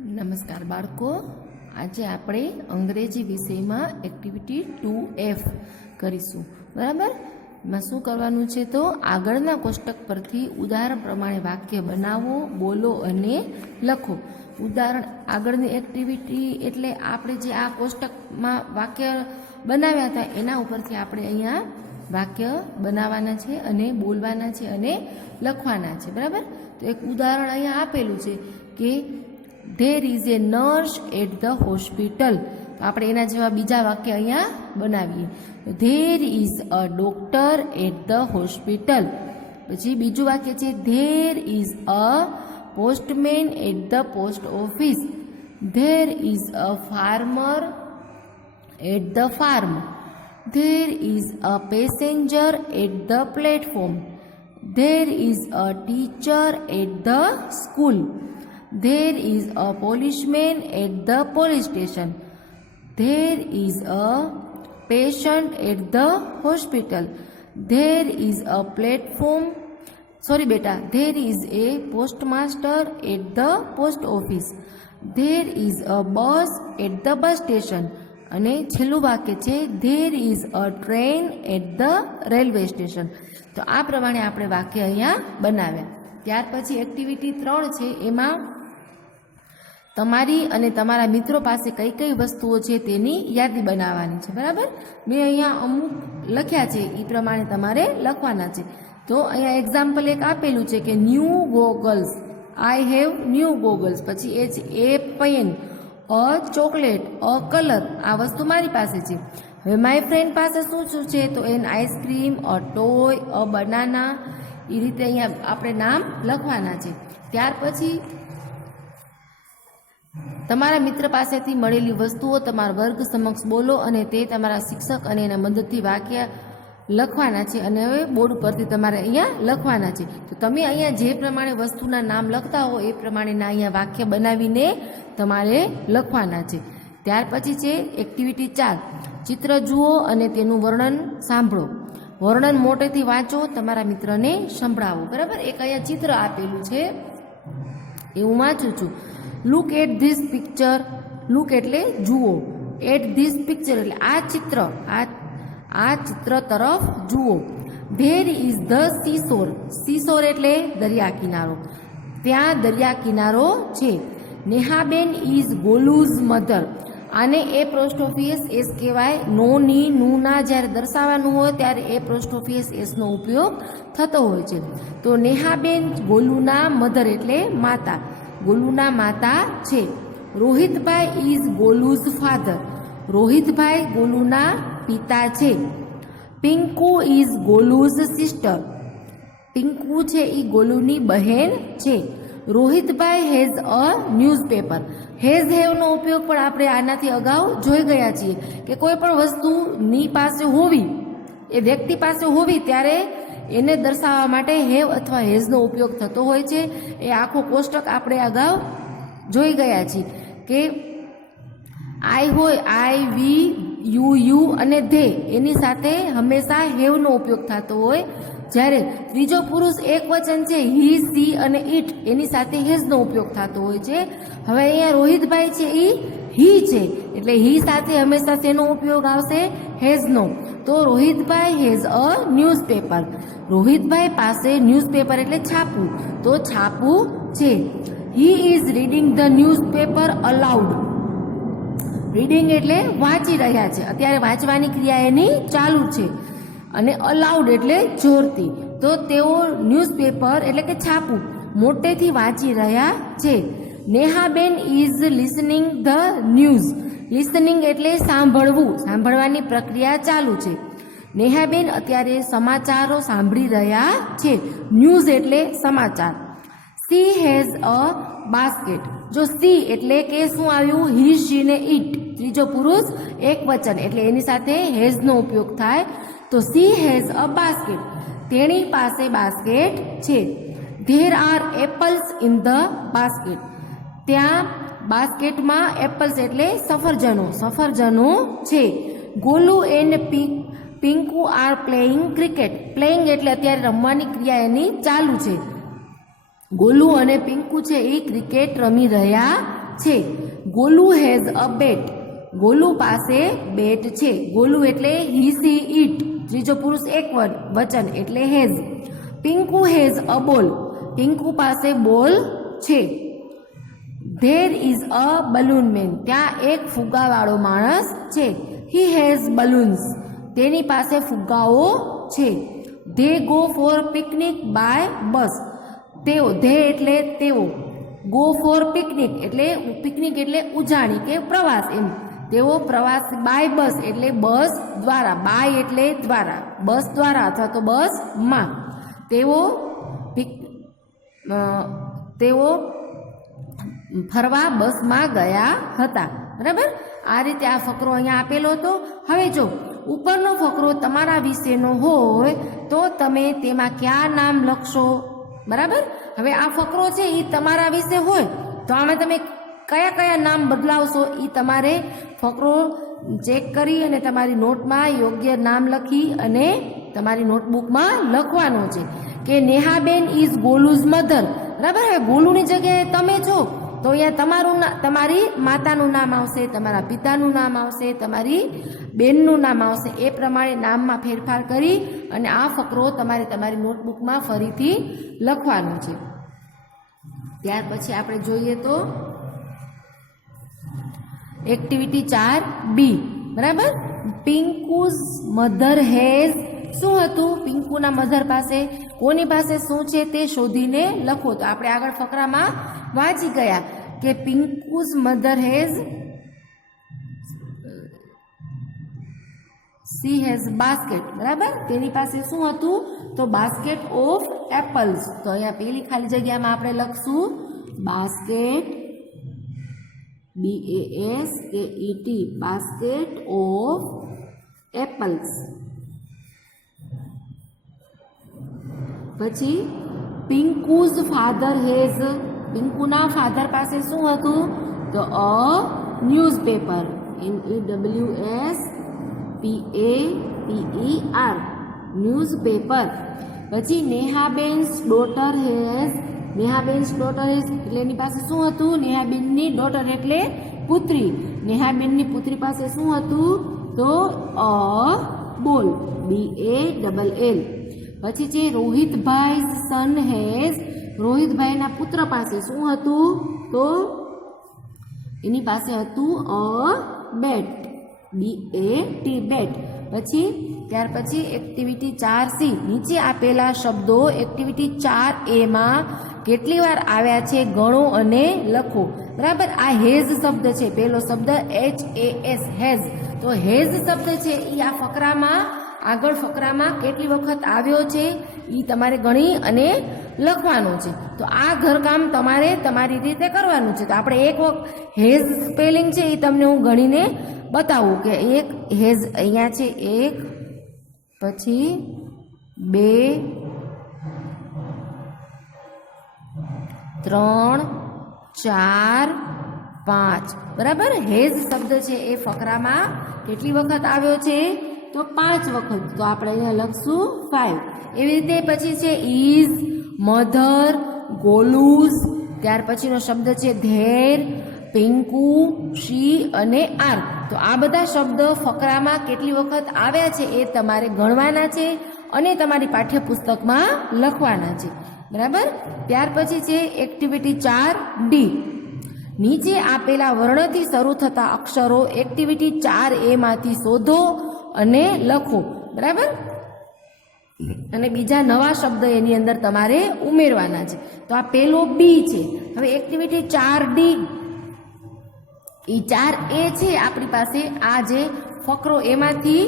નમસ્કાર બાળકો, આજે આપણે અંગ્રેજી વિષયમાં એક્ટિવિટી 2F કરીશું. બરાબર? એમાં શું કરવાનું છે તો આગળના કોષ્ટક પરથી ઉદાહરણ પ્રમાણે વાક્ય બનાવો, બોલો અને લખો. ઉદાહરણ આગળની એક્ટિવિટી એટલે આપણે જે આ કોષ્ટકમાં વાક્ય બનાવ્યા હતા એના ઉપરથી આપણે અહીંયા વાક્ય બનાવવાના છે અને બોલવાના છે અને લખવાના છે. બરાબર? તો એક ઉદાહરણ અહીંયા આપેલું છે કે there is a nurse at the hospital. તો આપણે એના જેવા બીજા વાક્ય અહીંયા બનાવીએ. there is a doctor at the hospital. પછી બીજું વાક્ય છે there is a postman at the post office. there is a farmer at the farm. there is a passenger at the platform. there is a teacher at the school. there is a policeman at the police station. there is a patient at the hospital. there is a there is a postmaster at the post office. there is a bus at the bus station. અને છેલ્લું વાક્ય છે there is a train at the railway station. તો આ પ્રમાણે આપણે વાક્ય અહીંયા બનાવ્યા. ત્યાર પછી એક્ટિવિટી 3 છે, એમાં તમારી અને તમારા મિત્રો પાસે કઈ કઈ વસ્તુઓ છે તેની યાદી બનાવવાની છે. બરાબર? મેં અહીંયા અમુક લખ્યા છે, એ પ્રમાણે તમારે લખવાના છે. તો અહીંયા એક્ઝામ્પલ એક આપેલું છે કે new goggles, I have new goggles. પછી એ છે એ પેન, અ ચોકલેટ, અ કલર. આ વસ્તુ મારી પાસે છે. હવે માય ફ્રેન્ડ પાસે શું શું છે તો an ice cream, a toy, a banana. એ રીતે અહીંયા આપણે નામ લખવાના છે. ત્યાર પછી તમારા મિત્ર પાસેથી મળેલી વસ્તુઓ તમારા વર્ગ સમક્ષ બોલો અને તે તમારા શિક્ષક અને એના મદદથી વાક્ય લખવાના છે. અને હવે બોર્ડ પરથી તમારે અહીંયા લખવાના છે. તો તમે અહીંયા જે પ્રમાણે વસ્તુના નામ લખતા હો એ પ્રમાણેના અહીંયા વાક્ય બનાવીને તમારે લખવાના છે. ત્યાર પછી છે એક્ટિવિટી 4, ચિત્ર જુઓ અને તેનું વર્ણન સાંભળો. વર્ણન મોટેથી વાંચો, તમારા મિત્રને સંભળાવો. બરાબર? એક અહીંયા ચિત્ર આપેલું છે એ હું વાંચું છું. Look at this picture. Look એટલે જુઓ, એટ ધીસ પિક્ચર એટલે આ ચિત્ર, આ ચિત્ર તરફ જુઓ. There is the સીસોર. સીસોર એટલે દરિયા કિનારો. ત્યાં દરિયા કિનારો છે. Nehaben is Golu's mother. આને એ પ્રોસ્ટોફિયસ એસ કહેવાય. નો ની નું ના જ્યારે દર્શાવવાનું હોય ત્યારે એ પ્રોસ્ટોફિયસ એસનો ઉપયોગ થતો હોય છે. તો નેહાબેન ગોલુના મધર એટલે માતા, ગોલુના માતા છે. રોહિતભાઈ ઇઝ ગોલુઝ ફાધર. રોહિતભાઈ ગોલુના પિતા છે. Pinku is Golu's sister. પિંકુ છે એ ગોલુની બહેન છે. Rohitbhai has a newspaper. Has હેવનો ઉપયોગ પણ આપણે આનાથી અગાઉ જોઈ ગયા છીએ કે કોઈ પણ વસ્તુની પાસે હોવી, એ વ્યક્તિ પાસે હોવી ત્યારે એને દર્શાવવા માટે હેવ અથવા હેઝનો ઉપયોગ થતો હોય છે. એ આખો કોષ્ટક આપણે અગાઉ જોઈ ગયા છીએ કે આઈ હોય, આઈ, વી, યુ અને ધે, એની સાથે હંમેશા હેવનો ઉપયોગ થતો હોય. જ્યારે ત્રીજો પુરુષ એક વચન છે હી, સી અને ઇટ, એની સાથે હેઝનો ઉપયોગ થતો હોય છે. હવે અહીંયા રોહિતભાઈ છે એ હી છે એટલે હી સાથે હંમેશા તેનો ઉપયોગ આવશે હેઝનો. તો રોહિતભાઈ હેઝ અ ન્યૂઝપેપર. રોહિતભાઈ પાસે ન્યૂઝપેપર એટલે છાપું, તો છાપું છે. He is reading the newspaper allowed. Reading એટલે વાંચી રહ્યા છે, અત્યારે વાંચવાની ક્રિયા એની ચાલુ છે. અને અલાઉડ એટલે જોરથી. તો તેઓ ન્યૂઝપેપર એટલે કે છાપું મોટેથી વાંચી રહ્યા છે. Nehaben is listening the news. Listening એટલે સાંભળવું, સાંભળવાની પ્રક્રિયા ચાલુ છે. નેહાબેન અત્યારે સમાચારો સાંભળી રહ્યા છે. ન્યૂઝ એટલે સમાચાર. She has a basket. જો સી એટલે કે શું આવ્યું, હી, શી ને ઇટ, ત્રીજો પુરુષ એક વચન એટલે એની સાથે હેઝનો ઉપયોગ થાય. તો સી હેઝ અ બાસ્કેટ. તેણી પાસે બાસ્કેટ છે. There are apples in the basket. ત્યાં બાસ્કેટમાં એપલ્સ એટલે સફરજનો છે. Golu and Pinku are playing cricket. Playing એટલે અત્યારે રમવાની ક્રિયા એની ચાલુ છે. ગોલુ અને પિંકુ છે એ ક્રિકેટ રમી રહ્યા છે. ગોલુ હેઝ અ બેટ. ગોલુ પાસે બેટ છે. ગોલુ એટલે હી સી ઇટ, ત્રીજો પુરુષ એક વચન એટલે હેઝ. પિંકુ હેઝ અ બોલ. પિંકુ પાસે બોલ છે. There is a balloon man. ત્યાં એક ફુગ્ગાવાળો માણસ છે. He has balloons. તેની પાસે ફુગ્ગાઓ છે. They go for picnic by bus. તેઓ, ધે એટલે તેઓ, ગો ફોર પિકનિક એટલે ઉજાણી કે પ્રવાસ એમ. તેઓ પ્રવાસ બાય બસ એટલે બસ દ્વારા, બાય એટલે દ્વારા, બસ દ્વારા અથવા તો બસમાં. તેઓ ફરવા બસમાં ગયા હતા. બરાબર. આ રીતે આ ફકરો અહીંયા આપેલો હતો. હવે જો ઉપરનો ફકરો તમારા વિશેનો હોય તો તમે તેમાં કયા નામ લખશો? બરાબર. હવે આ ફકરો છે એ તમારા વિશે હોય તો આમાં તમે કયા કયા નામ બદલાવશો એ તમારે ફકરો ચેક કરી અને તમારી નોટમાં યોગ્ય નામ લખી અને તમારી નોટબુકમાં લખવાનો છે કે નેહાબેન ઇઝ ગોલુઝ મધર. બરાબર. હવે ગોલુની જગ્યાએ તમે છો તો અહીંયા તમારી માતાનું નામ આવશે, તમારા પિતાનું નામ આવશે, તમારી બેનનું નામ આવશે. એ પ્રમાણે નામમાં ફેરફાર કરી અને આ ફકરો તમારે તમારી નોટબુકમાં ફરીથી લખવાનો છે. ત્યાર પછી આપણે જોઈએ તો એક્ટિવિટી 4B. બરાબર. Pinku's mother has. શું હતું? પિંકુના મધર પાસે કોની પાસે શું છે તે શોધીને લખો. તો આપણે આગળ ફકરામાં વાંચી ગયા કે Pinku's mother has, she has basket. બરાબર. તેની પાસે શું હતું? તો બાસ્કેટ ઓફ એપલ્સ. તો અહીંયા પેલી ખાલી જગ્યામાં આપણે લખશું basket, BASKET, basket of apples. પછી પિંકુઝ ફાધર હેઝ. પિંકુના ફાધર પાસે શું હતું? તો અ ન્યૂઝપેપર, NEWSPAPER, ન્યૂઝપેપર. પછી નેહાબેન્સ ડોટર હેઝ. નેહાબેન્સ ડોટર હેઝ એટલે એની પાસે શું હતું? નેહાબેનની ડોટર એટલે પુત્રી. નેહાબેનની પુત્રી પાસે શું હતું? તો અ બોલ, BALL. પછી છે રોહિતભાઈ સન હેઝ. રોહિતભાઈના પુત્ર પાસે શું હતું? તો એની પાસે હતું અ બેટ, BAT, બેટ. પછી ત્યાર પછી એક્ટિવિટી 4C. નીચે આપેલા શબ્દો એક્ટિવિટી 4A માં કેટલી વાર આવ્યા છે ગણો અને લખો. બરાબર. આ હેઝ શબ્દ છે, પહેલો શબ્દ HAS, હેઝ. તો હેઝ શબ્દ છે એ આ ફકરામાં, આગળ ફકરામાં કેટલી વખત આવ્યો છે એ તમારે ગણી અને લખવાનું છે. તો આ ઘરકામ તમારે તમારી રીતે કરવાનું છે. તો આપણે એક વખત હેઝ સ્પેલિંગ છે એ તમને હું ગણીને બતાવું કે એક હેઝ અહીંયા છે, 1, પછી 2, 3, 4, 5. બરાબર. હેઝ શબ્દ છે એ ફકરામાં કેટલી વખત આવ્યો છે? તો 5 વખત. તો આપણે અહીંયા લખશું 5. એવી રીતે પછી છે ઇઝ, મધર, ગોલુઝ. ત્યાર પછીનો શબ્દ છે ધેર, પિંકુ, શી અને આર. તો આ બધા શબ્દ ફકરામાં કેટલી વખત આવ્યા છે એ તમારે ગણવાના છે અને તમારી પાઠ્યપુસ્તકમાં લખવાના છે. બરાબર. ત્યાર પછી છે એક્ટિવિટી 4D. નીચે આપેલા વર્ણથી શરૂ થતા અક્ષરો એક્ટિવિટી 4A માંથી શોધો અને લખો. બરાબર. અને બીજા નવા શબ્દ એની અંદર તમારે ઉમેરવાના છે. તો આ પેલો બી છે. હવે એક્ટિવિટી 4D, એ 4A છે આપણી પાસે આ જે ફકરો, એમાંથી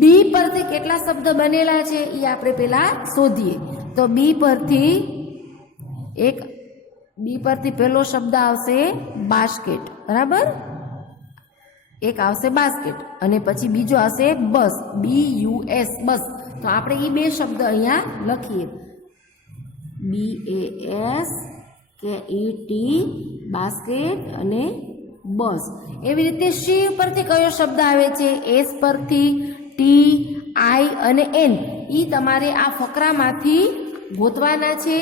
બી પરથી કેટલા શબ્દ બનેલા છે એ આપણે પેલા શોધીએ. તો બી પરથી પેલો શબ્દ આવશે બાસ્કેટ. બરાબર. એક આવશે બાસ્કેટ અને પછી બીજો આવશે બસ, BUS, બસ. તો આપણે એ બે શબ્દ અહીંયા લખીએ, BASKET, બાસ્કેટ અને બસ. એવી રીતે શી પરથી કયો શબ્દ આવે છે? એસ પરથી ટી, આઈ અને એન. એ તમારે આ ફકરામાંથી ગોતવાના છે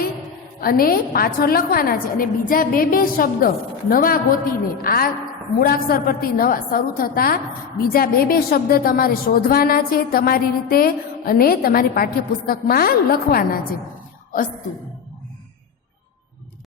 અને પાછળ લખવાના છે અને બીજા બે શબ્દ નવા ગોતીને આ મૂળાક્ષર પરથી નવા શરૂ થતા બીજા બે શબ્દ તમારે શોધવાના છે તમારી રીતે અને તમારી પાઠ્યપુસ્તકમાં લખવાના છે. અસ્તુ.